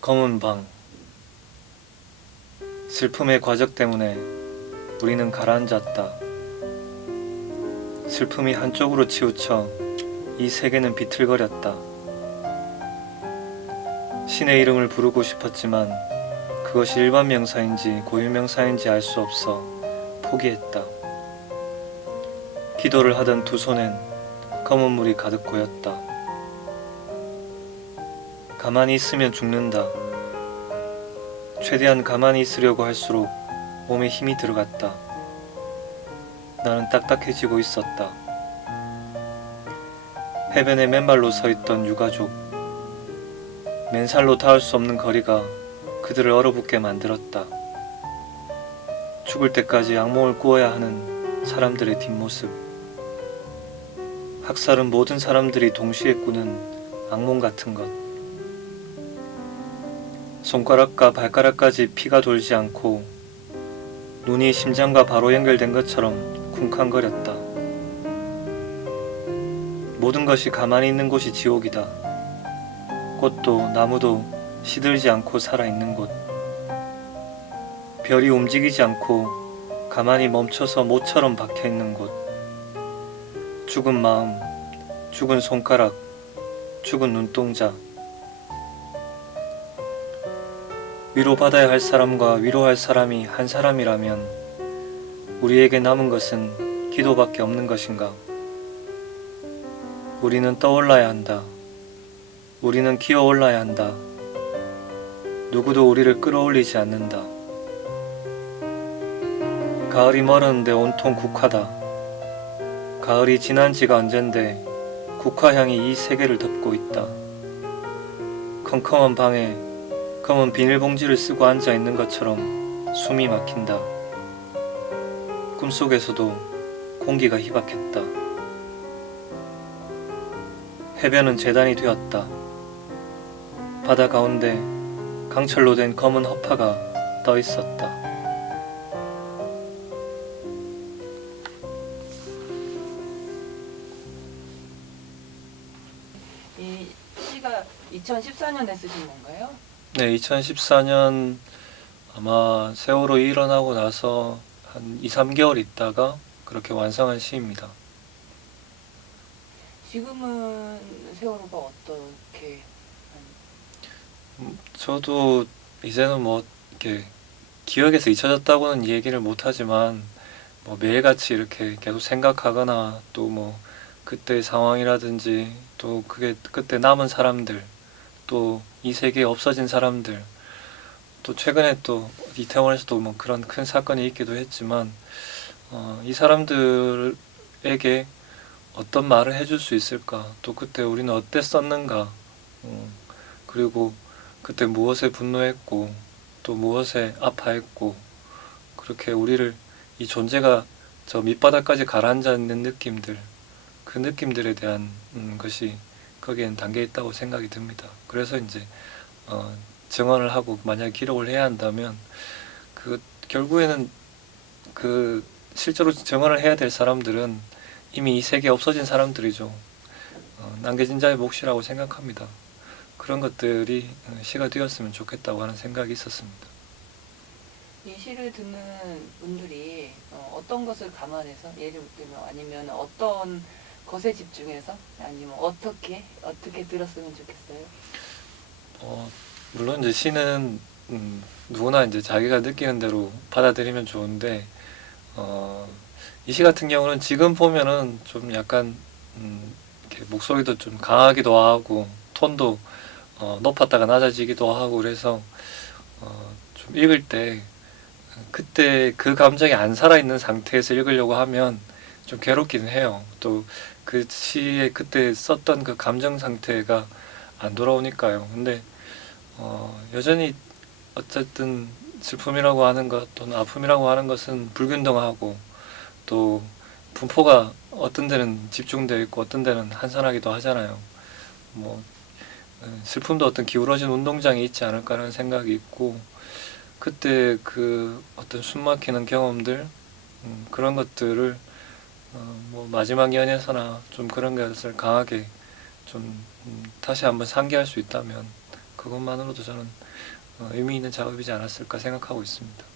검은 방. 슬픔의 과적 때문에 우리는 가라앉았다. 슬픔이 한쪽으로 치우쳐 이 세계는 비틀거렸다. 신의 이름을 부르고 싶었지만 그것이 일반 명사인지 고유 명사인지 알 수 없어 포기했다. 기도를 하던 두 손엔 검은 물이 가득 고였다. 가만히 있으면 죽는다. 최대한 가만히 있으려고 할수록 몸에 힘이 들어갔다. 나는 딱딱해지고 있었다. 해변에 맨발로 서 있던 유가족. 맨살로 닿을 수 없는 거리가 그들을 얼어붙게 만들었다. 죽을 때까지 악몽을 꾸어야 하는 사람들의 뒷모습. 학살은 모든 사람들이 동시에 꾸는 악몽 같은 것. 손가락과 발가락까지 피가 돌지 않고 눈이 심장과 바로 연결된 것처럼 쿵쾅거렸다. 모든 것이 가만히 있는 곳이 지옥이다. 꽃도 나무도 시들지 않고 살아있는 곳. 별이 움직이지 않고 가만히 멈춰서 모처럼 박혀있는 곳. 죽은 마음, 죽은 손가락, 죽은 눈동자. 위로받아야 할 사람과 위로할 사람이 한 사람이라면 우리에게 남은 것은 기도밖에 없는 것인가? 우리는 떠올라야 한다. 우리는 기어올라야 한다. 누구도 우리를 끌어올리지 않는다. 가을이 멀었는데 온통 국화다. 가을이 지난 지가 언젠데 국화향이 이 세계를 덮고 있다. 컴컴한 방에 검은 비닐봉지를 쓰고 앉아있는 것처럼 숨이 막힌다. 꿈속에서도 공기가 희박했다. 해변은 재단이 되었다. 바다 가운데 강철로 된 검은 허파가 떠 있었다. 이 시가 2014년에 쓰신 건가요? 네, 2014년 아마 세월호 일어나고 나서 한 2, 3개월 있다가 그렇게 완성한 시입니다. 지금은 세월호가 어떻게 저도 이제는 뭐 이렇게 기억에서 잊혀졌다고는 얘기를 못하지만 뭐 매일같이 이렇게 계속 생각하거나 또 뭐 그때의 상황이라든지 또 그게 그때 남은 사람들 또 이 세계에 없어진 사람들 또 최근에 또 이태원에서도 뭐 그런 큰 사건이 있기도 했지만 이 사람들에게 어떤 말을 해줄 수 있을까 또 그때 우리는 어땠었는가 그리고 그때 무엇에 분노했고 또 무엇에 아파했고 그렇게 우리를 이 존재가 저 밑바닥까지 가라앉아 있는 느낌들 그 느낌들에 대한 것이 거기엔 담겨 있다고 생각이 듭니다. 그래서 이제 증언을 하고 만약 기록을 해야 한다면 그 결국에는 그 실제로 증언을 해야 될 사람들은 이미 이 세계에 없어진 사람들이죠. 남겨진 자의 몫이라고 생각합니다. 그런 것들이 시가 되었으면 좋겠다고 하는 생각이 있었습니다. 이 시를 듣는 분들이 어떤 것을 감안해서 예를 들면 아니면 어떤 것에 집중해서 아니면 어떻게 들었으면 좋겠어요? 물론 이제 시는 누구나 이제 자기가 느끼는 대로 받아들이면 좋은데 이 시 같은 경우는 지금 보면은 좀 약간 이렇게 목소리도 좀 강하기도 하고 톤도 높았다가 낮아지기도 하고 그래서 좀 읽을 때 그때 그 감정이 안 살아있는 상태에서 읽으려고 하면 좀 괴롭기는 해요. 또 그 시에 그때 썼던 그 감정 상태가 안 돌아오니까요. 근데 여전히 어쨌든 슬픔이라고 하는 것 또는 아픔이라고 하는 것은 불균등하고 또 분포가 어떤 데는 집중되어 있고 어떤 데는 한산하기도 하잖아요. 뭐 슬픔도 어떤 기울어진 운동장이 있지 않을까라는 생각이 있고 그때 그 어떤 숨막히는 경험들 그런 것들을 뭐 마지막 연에서나 좀 그런 것을 강하게 좀 다시 한번 상기할 수 있다면 그것만으로도 저는 의미 있는 작업이지 않았을까 생각하고 있습니다.